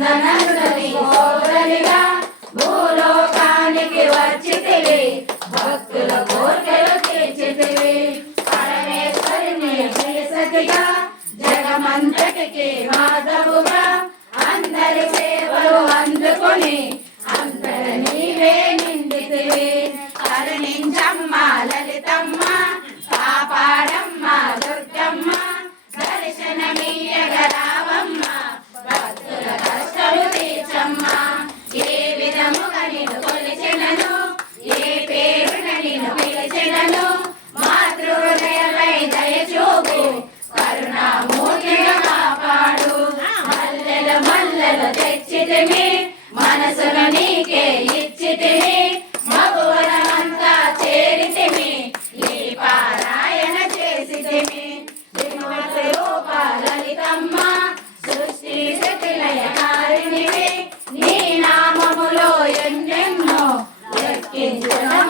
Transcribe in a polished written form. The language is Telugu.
నందనందని కోరలిగా భూలోకానికి వచ్చితివి భక్తుల కోర్కెలు తీర్చితివి పరమేశ్వరుని సతిగా జగమంతటికి మాధవుగా అందరి సేవలు అందుకొని అంతట నీవే నిండితివి కరుణించమ్మ లలితమ్మ కాపాడమ్మ దుర్గమ్మ దర్శనమీయగ రావమ్మ భక్తుల కష్టము తీర్చమ్మ ఏ విధముగా నిన్ను కొలిచెనను ఏ పేరున నిన్ను పిలిచెనను మాతృహృదయమై దయచూపు కరుణామూర్తిగా కాపాడు మల్లెలు మల్లెలు తెచ్చితిమి